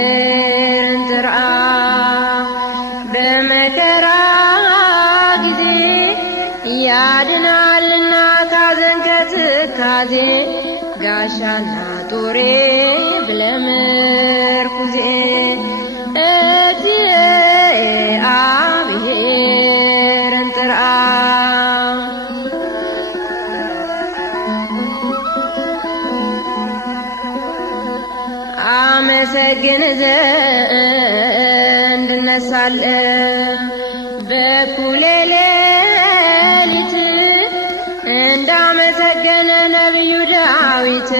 እግዚአብሔርን ጥራ በመከራ ጊዜ ያድናልና ካዘን ከትካዜ ጋሻና ጦሬ ብለህ ምርኩዜ እግዚአብሔርን ጥራ አመሰግን ዘንድ እነሳለሁ በኩለ ሌሊት እንዳመሰገነ ነቢዩ ዳዊት